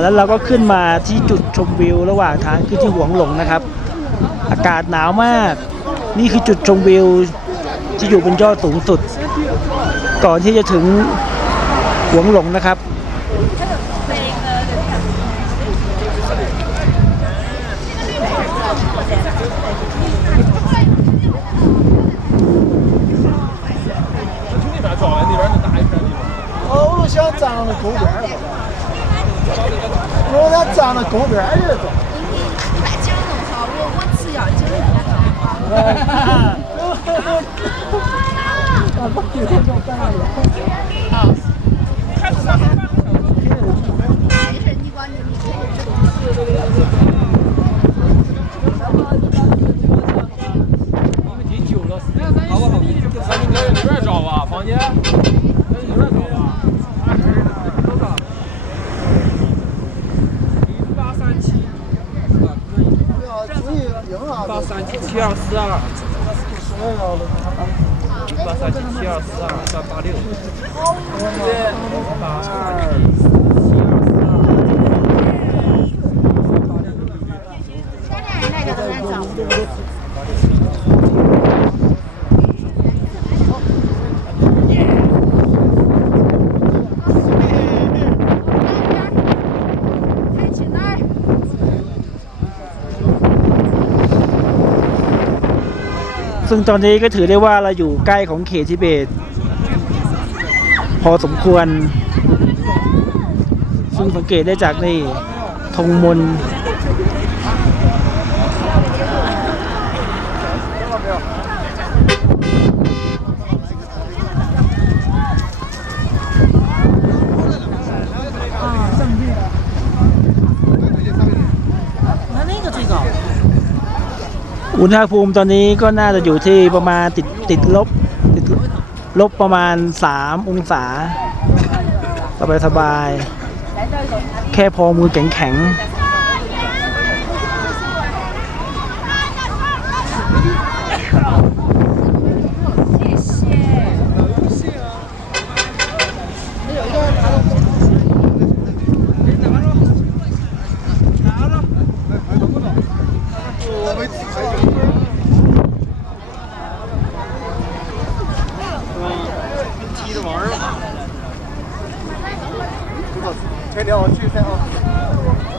แล้วเราก็ขึ้นมาที่จุดชมวิว ระหว่างทางคือที่หวงหลงนะครับ อากาศหนาวมาก นี่คือจุดชมวิวที่อยู่บนยอดสูงสุด ก่อนที่จะถึงหวงหลงนะครับ 哦，想长了狗边儿了， 我俩站那沟边儿都。你把酒弄好，我我吃药酒去啊。啊哈！好，没事，你管你路。了，好不好？咱们在里边找吧，房间。八三七七二四二，八三七七二四二三八六，八二七二四二。 ซึ่งตอนนี้ก็ถือได้ว่าเราอยู่ใกล้ของเขตทิเบต พอสมควร ซึ่งสังเกตได้จากนี่ธงมน อุณหภูมิตอนนี้ก็น่าจะอยู่ที่ประมาณติดติดลบติดลบประมาณ 3 องศา สบายสบายๆแค่พอมือแข็งแข็ง 这条我去一下啊。